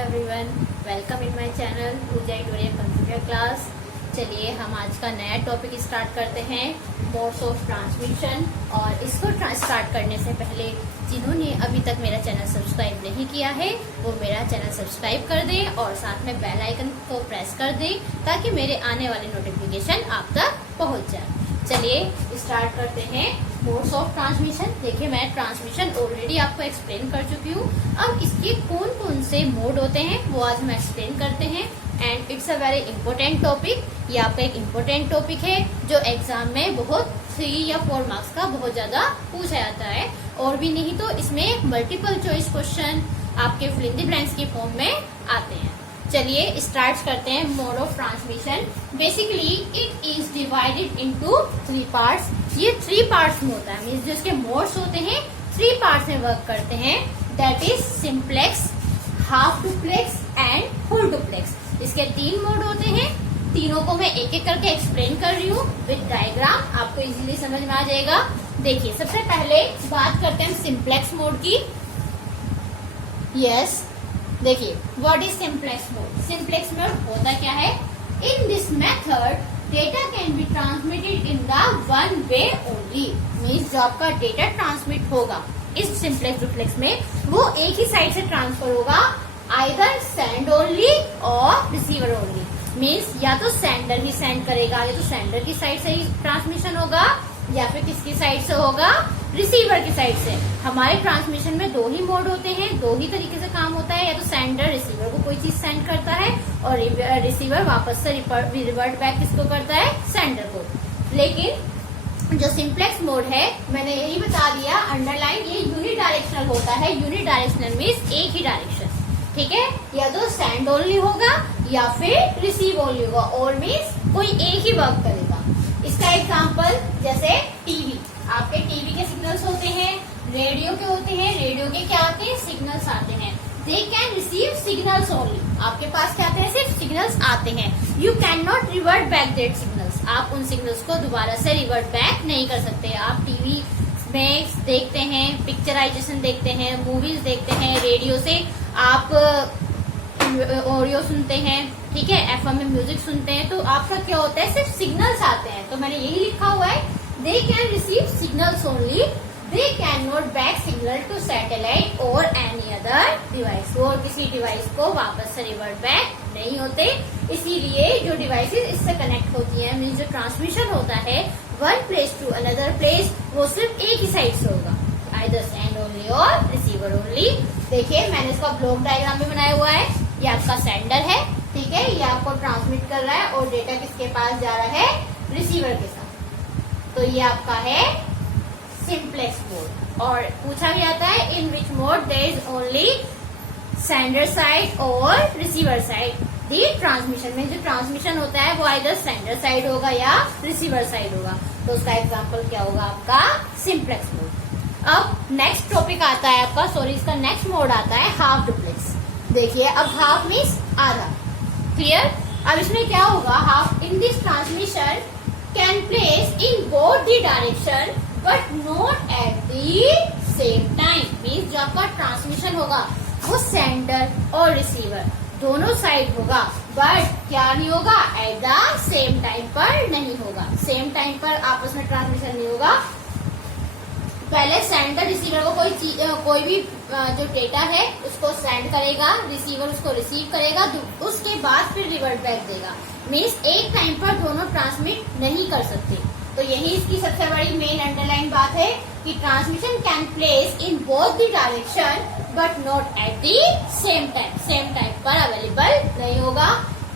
Everyone, welcome in my channel Pooja tutorial computer class. चलिए हम आज का नया टॉपिक स्टार्ट करते हैं, मोड्स ऑफ ट्रांसमिशन। और इसको स्टार्ट करने से पहले जिन्होंने अभी तक मेरा चैनल सब्सक्राइब नहीं किया है वो मेरा चैनल सब्सक्राइब कर दें और साथ में बेल आइकन को प्रेस कर दें ताकि मेरे आने वाले नोटिफिकेशन आप तक पहुंच जाए। चलिए स्टार्ट करते हैं मोड्स ऑफ ट्रांसमिशन। देखिए मैं ट्रांसमिशन ऑलरेडी आपको एक्सप्लेन कर चुकी हूँ। अब इसके कौन कौन से मोड होते हैं वो आज हम एक्सप्लेन करते हैं। And it's a very important topic. ये आपका एक इम्पोर्टेंट टॉपिक है जो एग्जाम में बहुत 3 या 4 मार्क्स का बहुत ज्यादा पूछा जाता है। और भी नहीं तो इसमें मल्टीपल चॉइस क्वेश्चन आपके फिल इन द ब्लैंक्स की फॉर्म में आते हैं। चलिए स्टार्ट करते हैं। Mode of transmission basically it is divided into 3 parts. ये 3 पार्ट्स में होता है, मीन्स जो इसके मोड्स होते हैं 3 पार्ट्स में वर्क करते हैं। That is simplex, half duplex and full duplex. इसके 3 मोड होते हैं। तीनों को मैं एक एक करके एक्सप्लेन कर रही हूँ विद डायग्राम, आपको इजीली समझ में आ जाएगा। देखिए सबसे पहले बात करते हैं सिंप्लेक्स मोड की। यस देखिए what is simplex mode. Simplex mode होता क्या है? In this method data can be transmitted in the one way only. Means जो आपका डेटा ट्रांसमिट होगा इस सिंप्लेक्स डुप्लेक्स में वो एक ही साइड से ट्रांसफर होगा, either send only or receiver only. Means या तो सेंडर ही सेंड करेगा या तो सेंडर की साइड से ही ट्रांसमिशन होगा या फिर किसकी साइड से होगा, रिसीवर की साइड से। हमारे ट्रांसमिशन में 2 ही मोड होते हैं, 2 ही तरीके से काम होता है। या तो सेंडर रिसीवर को कोई चीज सेंड करता है और रिसीवर वापस से रिवर्ट बैक किसको करता है, सेंडर को। लेकिन जो सिंप्लेक्स मोड है मैंने यही बता दिया अंडरलाइन, ये यूनिडायरेक्शनल होता है। यूनिडायरेक्शनल मीन्स एक ही डायरेक्शन, ठीक है। या तो सेंड ओनली होगा या फिर रिसीव ओनली होगा, और मीन्स कोई एक ही वर्क करेगा। इसका एग्जांपल जैसे टीवी, आपके टीवी के सिग्नल्स होते हैं, रेडियो के होते हैं, रेडियो के क्या आते हैं, सिग्नल्स आते हैं। दे कैन रिसीव सिग्नल्स ओनली। आपके पास क्या आते हैं, सिर्फ सिग्नल्स आते हैं। You can not revert back that signals. आप उन सिग्नल्स को दोबारा से रिवर्ट बैक नहीं कर सकते। आप टीवी में देखते हैं, पिक्चराइजेशन देखते हैं, मूवीज देखते हैं, रेडियो से आप ऑडियो सुनते हैं, ठीक है, एफएम में म्यूजिक सुनते हैं, तो आपका क्या होता है, सिर्फ सिग्नल्स आते हैं। तो मैंने यही लिखा हुआ है, they can receive signals only, they can not back signal to satellite or any other device. और किसी डिवाइस को वापस से रिवर्ट बैक नहीं होते। इसीलिए जो डिवाइसेस इससे कनेक्ट होती है, मीन्स जो ट्रांसमिशन होता है one place to another place, वो सिर्फ एक ही साइड से होगा, either send only or receiver only. देखिए मैंने इसका ब्लॉक डायग्राम भी बनाया हुआ है। ये आपका सेंडर है, ठीक है, ये आपको ट्रांसमिट कर रहा है और डेटा किसके पास जा रहा है, रिसीवर के साथ। तो ये आपका है सिंप्लेक्स मोड। और पूछा भी जाता है in which mode there is only sender side और रिसीवर साइड। दी ट्रांसमिशन में जो ट्रांसमिशन होता है वो आइदर सेंडर साइड होगा या रिसीवर साइड होगा। तो उसका एग्जाम्पल क्या होगा, आपका सिंप्लेक्स मोड। अब नेक्स्ट टॉपिक आता है आपका, सॉरी इसका नेक्स्ट मोड आता है हाफ डुप्लेक्स। देखिए अब हाफ मीन्स आधा, क्लियर। अब इसमें क्या होगा, half in this transmission can place in both the direction but not at the same time. Means जो आपका ट्रांसमिशन होगा वो सेंडर और रिसीवर दोनों साइड होगा, बट क्या नहीं होगा, एट द सेम टाइम पर नहीं होगा। सेम टाइम पर आपस में ट्रांसमिशन नहीं होगा। पहले सेंडर रिसीवर को कोई भी जो डेटा है उसको सेंड करेगा, रिसीवर उसको रिसीव करेगा, उसके बाद फिर रिवर्ट बैक देगा। मीन्स एक टाइम पर दोनों ट्रांसमिट नहीं कर सकते। तो यही इसकी सबसे बड़ी मेन अंडरलाइन बात है कि transmission can place in both the direction but not at the same time. Same time पर अवेलेबल नहीं होगा।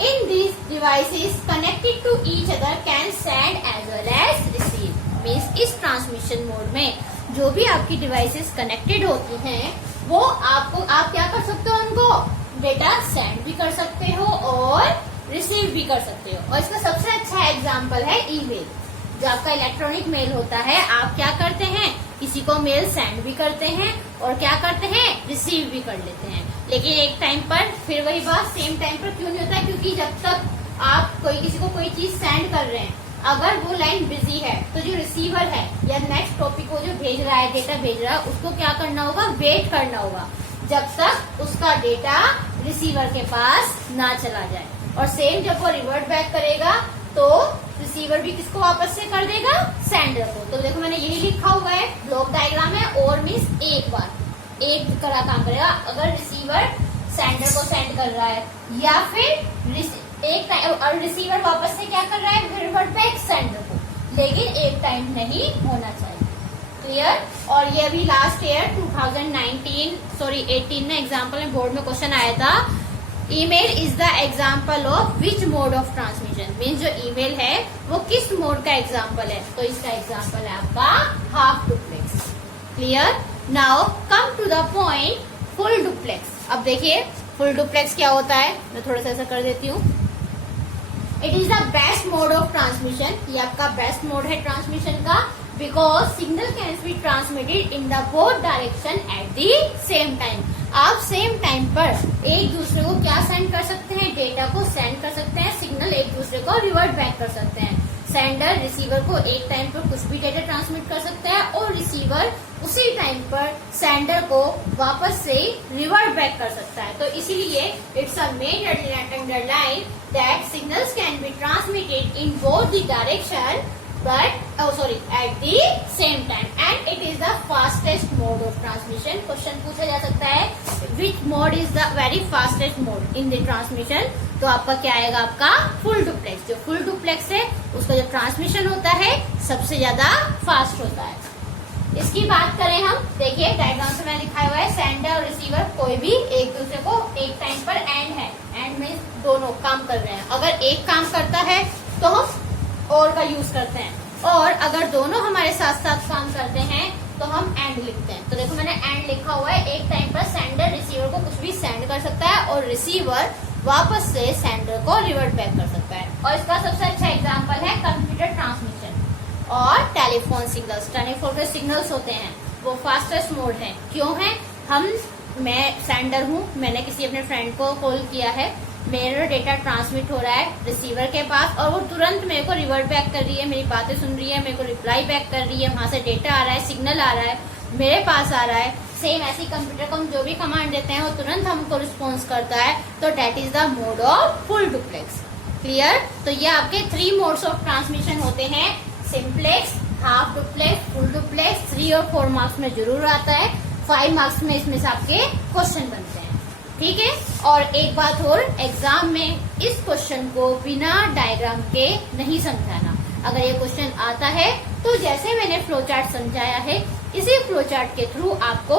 In this devices connected to each other can send as well as receive. Means इस transmission mode में जो भी आपकी devices connected होती हैं वो आप क्या कर सकते हो, उनको डेटा सेंड भी कर सकते हो और रिसीव भी कर सकते हो। और इसका सबसे अच्छा एग्जांपल है ईमेल। जो आपका इलेक्ट्रॉनिक मेल होता है, आप क्या करते हैं, किसी को मेल सेंड भी करते हैं और क्या करते हैं, रिसीव भी कर लेते हैं। लेकिन एक टाइम पर फिर वही बात, सेम टाइम पर क्यों नहीं होता है, क्योंकि जब तक आप किसी को कोई चीज सेंड कर रहे हैं, अगर वो लाइन बिजी है तो जो रिसीवर है या नेक्स्ट टॉपिक को जो भेज रहा है, डेटा भेज रहा है, उसको क्या करना होगा, वेट करना होगा जब तक उसका डेटा रिसीवर के पास ना चला जाए। और सेम जब वो रिवर्ट बैक करेगा तो रिसीवर भी किसको वापस से कर देगा, सेंडर को। तो देखो मैंने यही लिखा हुआ है, ब्लॉक डायग्राम है, और मीन्स एक बार एक करा काम करेगा। अगर रिसीवर सेंडर को सेंड कर रहा है या फिर एक टाइम, और रिसीवर वापस से क्या कर रहा है, रिवर्ट बैक सेंडर को, लेकिन एक टाइम नहीं होना चाहिए। क्लियर। और ये अभी लास्ट ईयर 2018 में एग्जाम्पल में बोर्ड में क्वेश्चन आया था, email is the example of which mode of transmission. Means जो ईमेल है वो किस मोड का एग्जाम्पल है, तो इसका एग्जाम्पल है आपका half duplex. Clear. Now come to the point, full duplex. अब देखिए फुल डुप्लेक्स क्या होता है, मैं थोड़ा सा ऐसा कर देती हूँ। It is the best mode of transmission, ये आपका बेस्ट मोड है ट्रांसमिशन का, because signal can be transmitted in the both direction at the same time. आप सेम टाइम पर एक दूसरे को क्या सेंड कर सकते हैं, डेटा को सेंड कर सकते हैं, सिग्नल एक दूसरे को रिवर्ट बैक कर सकते हैं। सेंडर रिसीवर को एक टाइम पर कुछ भी डेटा ट्रांसमिट कर सकता है और रिसीवर उसी टाइम पर सेंडर को वापस से रिवर्ट बैक कर सकता है। तो इसीलिए it's a main underline that signals can be transmitted in both the direction at the same time, and it is the fastest mode of transmission. Question पूछा जा सकता है which mode is the very fastest mode in the transmission, तो आपका क्या आएगा, आपका full duplex. जो फुल डुप्लेक्स है उसका जो ट्रांसमिशन होता है सबसे ज्यादा फास्ट होता है। इसकी बात करें हम, देखिए डायग्राम से मैंने लिखा हुआ है, सेंडर और रिसीवर कोई भी एक दूसरे को एक टाइम पर एंड है, एंड में दोनों काम कर रहे हैं। अगर एक काम करता है तो हम और का यूज करते हैं, और अगर दोनों हमारे साथ साथ काम करते हैं तो हम एंड लिखते हैं। तो देखो मैंने एंड लिखा हुआ है, एक टाइम पर सेंडर रिसीवर को कुछ भी सेंड कर सकता है और रिसीवर वापस से सेंडर को रिवर्ट बैक कर सकता है। और इसका सबसे अच्छा एग्जांपल है कंप्यूटर ट्रांसमिशन और टेलीफोन सिग्नल्स। टेलीफोन के सिग्नल्स होते हैं वो फास्टेस्ट मोड है। क्यों है, मैं सेंडर हूँ, मैंने किसी अपने फ्रेंड को कॉल किया है, मेरा डेटा ट्रांसमिट हो रहा है रिसीवर के पास और वो तुरंत मेरे को रिवर्ट बैक कर रही है, मेरी बातें सुन रही है, मेरे को रिप्लाई बैक कर रही है, वहां से डेटा आ रहा है, सिग्नल आ रहा है, मेरे पास आ रहा है। सेम ऐसी कंप्यूटर को हम जो भी कमांड देते हैं वो तुरंत हमको रिस्पॉन्स करता है, तो that is the mode of full duplex. Clear. तो ये आपके 3 मोड्स ऑफ ट्रांसमिशन होते हैं, simplex, half duplex, full duplex. 3 और 4 मार्क्स में जरूर आता है, 5 मार्क्स में इसमें से आपके क्वेश्चन बनते हैं। ठीक है। और एक बात और, एग्जाम में इस क्वेश्चन को बिना डायग्राम के नहीं समझाना। अगर ये क्वेश्चन आता है तो जैसे मैंने फ्लो चार्ट समझाया है, इसी फ्लो चार्ट के थ्रू आपको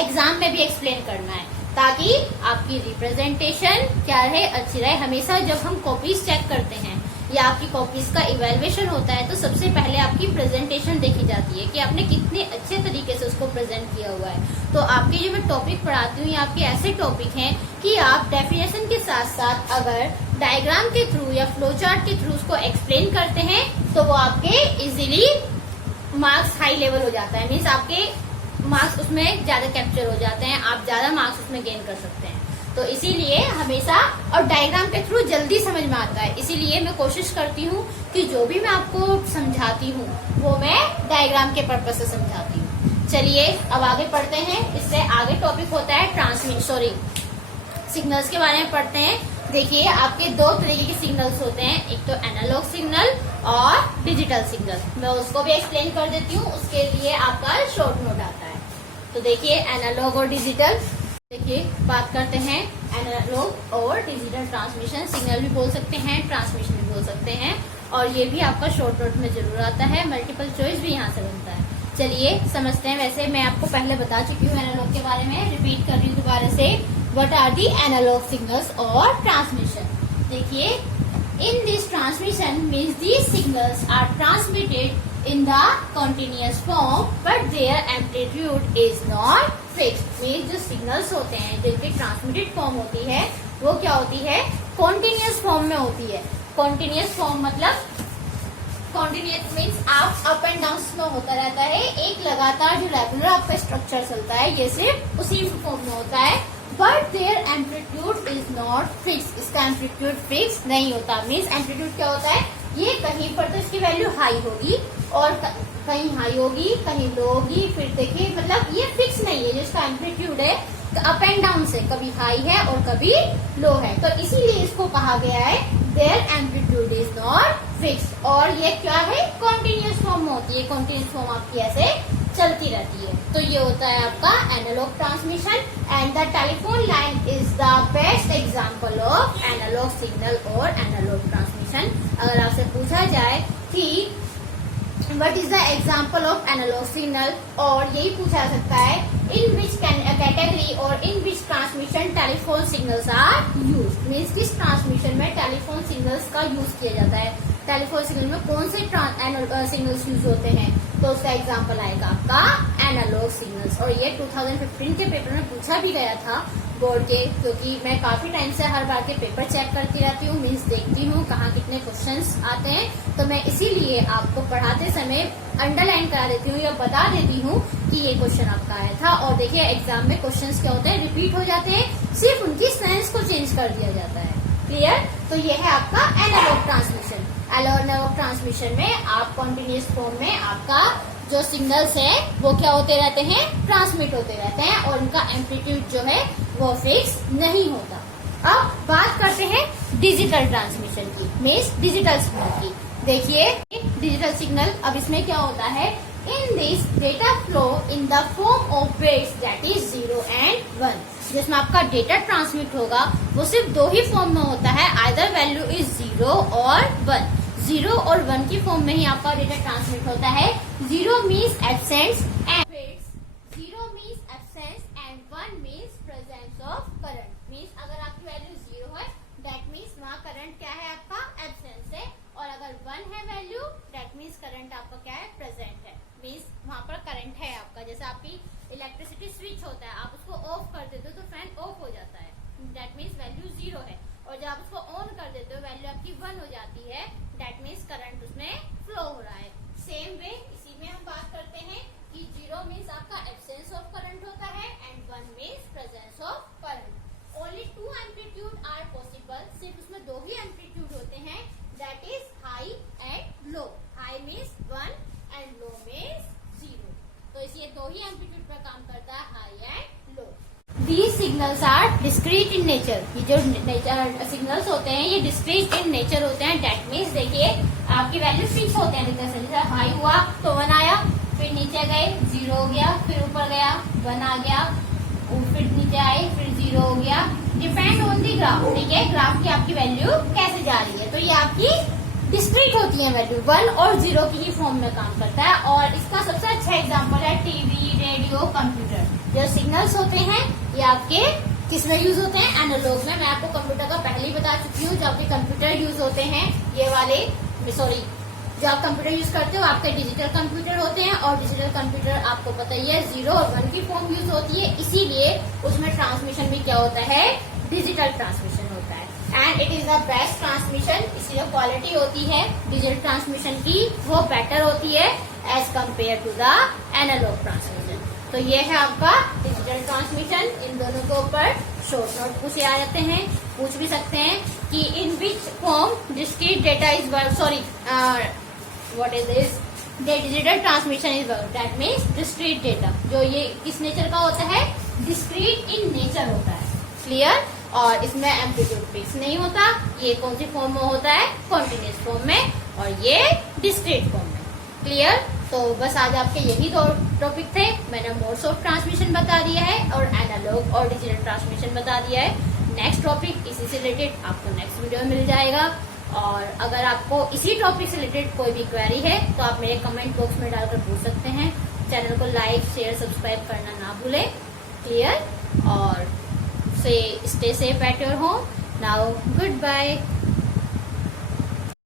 एग्जाम में भी एक्सप्लेन करना है, ताकि आपकी रिप्रेजेंटेशन क्या रहे, अच्छी रहे। हमेशा जब हम कॉपीज चेक करते हैं या आपकी कॉपीज का इवेल्युएशन होता है तो सबसे पहले आपकी प्रेजेंटेशन देखी जाती है कि आपने कितने अच्छे तरीके से उसको प्रेजेंट किया हुआ है। तो आपके जो मैं टॉपिक पढ़ाती हूँ ये आपके ऐसे टॉपिक हैं कि आप डेफिनेशन के साथ साथ अगर डायग्राम के थ्रू या फ्लो चार्ट के थ्रू उसको एक्सप्लेन करते हैं तो वो आपके इजीली मार्क्स हाई लेवल हो जाता है। मीन्स आपके मार्क्स उसमें ज्यादा कैप्चर हो जाते हैं, आप ज्यादा मार्क्स उसमें गेन कर सकते हैं। तो इसीलिए हमेशा, और डायग्राम के थ्रू जल्दी समझ में आता है, इसीलिए मैं कोशिश करती हूँ कि जो भी मैं आपको समझाती हूँ वो मैं डायग्राम के पर्पज से समझाती हूँ। चलिए अब आगे पढ़ते हैं। इससे आगे टॉपिक होता है सिग्नल्स के बारे में पढ़ते हैं। देखिए आपके 2 तरीके के सिग्नल्स होते हैं, एक तो एनालॉग सिग्नल और डिजिटल सिग्नल। मैं उसको भी एक्सप्लेन कर देती हूँ, उसके लिए आपका शॉर्ट नोट आता है। तो देखिए एनालॉग और डिजिटल, देखिए बात करते हैं एनालॉग और डिजिटल ट्रांसमिशन। सिग्नल भी बोल सकते हैं, ट्रांसमिशन भी बोल सकते हैं, और ये भी आपका शॉर्ट नोट में जरूर आता है, मल्टीपल चॉइस भी यहाँ से बनता है। चलिए समझते हैं। वैसे मैं आपको पहले बता चुकी हूँ एनालॉग के बारे में, रिपीट कर रही हूँ दोबारा से। What are the analog signals और ट्रांसमिशन। देखिए in this transmission means these signals are transmitted in the continuous form but their amplitude is not fixed। Means जो सिग्नल्स होते हैं जिनकी ट्रांसमिटेड फॉर्म होती है वो क्या होती है, कॉन्टिन्यूस फॉर्म में होती है। कॉन्टिन्यूस फॉर्म मतलब कॉन्टिन्यूस मीन्स आप अप एंड डाउन स्लो होता रहता है, एक लगातार जो रेगुलर आपका स्ट्रक्चर चलता है ये सिर्फ उसी फॉर्म में होता है। But their amplitude is not fix, इसका एम्पलीट्यूड फिक्स नहीं होता। मीन्स एम्पलीट्यूड क्या होता है, ये कहीं पर तो इसकी वैल्यू हाई होगी और कहीं हाई होगी, कहीं लो होगी। फिर देखिए मतलब ये फिक्स नहीं है, जो इसका एम्पलीट्यूड है अप एंड डाउन से, कभी हाई है और कभी लो है, तो इसीलिए इसको कहा गया है their amplitude is not fixed. और ये क्या है, कॉन्टिन्यूस फॉर्म में होती है, कॉन्टिन्यूस फॉर्म आपकी ऐसे चलती रहती है। तो ये होता है आपका analogue transmission, and the telephone line is the best example of analogue signal और एनालॉग ट्रांसमिशन। अगर आपसे पूछा जाए कि what is the example of analogue signal, और यही पूछा सकता है इन विच कैटेगरी और in which transmission telephone signals are used, means किस ट्रांसमिशन में टेलीफोन सिग्नल्स का यूज किया जाता है, टेलीफोन सिग्नल में कौन से सिग्नल्स यूज होते हैं, तो उसका एग्जांपल आएगा आपका एनालॉग सिग्नल्स। और ये 2015 के पेपर में पूछा भी गया था बोर्ड के, क्योंकि मैं काफी टाइम से हर बार के पेपर चेक करती रहती हूँ, मीन्स देखती हूँ कहाँ कितने क्वेश्चंस आते हैं, तो मैं इसीलिए आपको पढ़ाते समय अंडरलाइन करा देती हूँ या बता देती हूँ कि ये क्वेश्चन आपका आया था। और देखिए एग्जाम में क्वेश्चंस क्या होते हैं, रिपीट हो जाते हैं, सिर्फ उनकी सेंस को चेंज कर दिया जाता है। क्लियर? तो ये है आपका एनालॉग ट्रांसमिशन। एनालॉग ट्रांसमिशन में आप कॉन्टिन्यूस फॉर्म में आपका जो सिग्नल्स है वो क्या होते रहते हैं, ट्रांसमिट होते रहते हैं, और उनका एम्पलीट्यूड जो है वो फिक्स नहीं होता। अब बात करते हैं डिजिटल ट्रांसमिशन की, मीन्स डिजिटल सिग्नल की। देखिए डिजिटल सिग्नल, अब इसमें क्या होता है, in this data flow in the form of bits that is 0 and 1, जिसमें आपका डेटा ट्रांसमिट होगा वो सिर्फ दो ही फॉर्म में होता है, आइदर वैल्यू इज 0 और 1। 0 और 1 की फॉर्म में ही आपका डेटा ट्रांसमिट होता है। 0 means absence and bits, 0 means absence and 1 means presence of current, means अगर आपकी वैल्यू 0 है दैट मीन्स वहाँ करंट क्या है, आपका एब्सेंस है, और अगर 1 है वैल्यू दैट मीन्स करंट आपका क्या है, प्रेजेंट है, मीन्स वहाँ पर करंट है आपका। जैसे आपकी इलेक्ट्रिसिटी स्विच होता है, आप उसको ऑफ कर देते हो तो फैन ऑफ हो जाता है, दैट मीन्स वैल्यू 0 है, और जब आप उसको ऑन कर देते हो वैल्यू आपकी 1 हो जाती है, दैट मीन्स करंट उसमें फ्लो हो रहा है। सेम वे इसी में हम बात करते हैं कि 0 मीन्स आपका एब्सेंस ऑफ करंट होता है and 1 means presence of current. Only 2 amplitude are possible, सिर्फ उसमें 2 ही एम्पलीट्यूड होते हैं, that is high and low. High means 1 and low means 0, तो इसलिए 2 ही एम्पलीट्यूड पर काम करता है, high and low. These signals are discrete in nature, ये जो सिग्नल्स होते हैं ये डिस्क्रीट इन नेचर होते हैं, डेट मीन्स देखिए आपकी वैल्यू फिक्स होते हैं, जैसे हाई हुआ तो 1 आया, फिर नीचे गए 0 हो गया, फिर ऊपर गया 1 आ गया, फिर नीचे आए फिर 0 हो गया, डिपेंड ऑन दी ग्राफ। ठीक है, ग्राफ की आपकी वैल्यू कैसे जा रही है, तो ये आपकी डिस्क्रीट होती है वैल्यू, 1 और 0 की ही फॉर्म में काम करता है। और इसका सबसे अच्छा एग्जांपल है टीवी, रेडियो, कंप्यूटर। जो सिग्नल्स होते हैं ये आपके किस में यूज होते हैं, एनालॉग में। मैं आपको कंप्यूटर का पहले ही बता चुकी हूँ, जो आपके कंप्यूटर यूज होते हैं ये वाले, सॉरी जो आप कंप्यूटर यूज करते हो आपके डिजिटल कंप्यूटर होते हैं, और डिजिटल कंप्यूटर आपको पता ही है 0 और 1 की फॉर्म यूज होती है, इसीलिए उसमें ट्रांसमिशन भी क्या होता है, डिजिटल ट्रांसमिशन होता है, and it is the best transmission. इसकी जो क्वालिटी होती है डिजिटल ट्रांसमिशन की वो बेटर होती है as compare to the analog transmission. तो ये है आपका डिजिटल ट्रांसमिशन। इन दोनों के ऊपर शॉर्ट नोट पूछे आ जाते हैं, पूछ भी सकते हैं कि in which form discrete data is work, sorry what is this, digital transmission is work, that means discrete data, जो ये किस नेचर का होता है, डिस्क्रीट इन नेचर होता है। क्लियर? और इसमें एम्पलीट्यूड फिक्स नहीं होता, ये कौन सी फॉर्म में होता है, कॉन्टिन्यूस फॉर्म में, और ये डिस्क्रीट फॉर्म में। क्लियर? तो बस आज आपके यही दो टॉपिक थे, मैंने मोड्स ऑफ ट्रांसमिशन बता दिया है और एनालॉग और डिजिटल ट्रांसमिशन बता दिया है। नेक्स्ट टॉपिक इसी से रिलेटेड आपको नेक्स्ट वीडियो में मिल जाएगा, और अगर आपको इसी टॉपिक से रिलेटेड कोई भी क्वेरी है तो आप मेरे कमेंट बॉक्स में डालकर पूछ सकते हैं। चैनल को लाइक, शेयर, सब्सक्राइब करना ना भूलें। क्लियर? और stay safe at your home. Now good bye.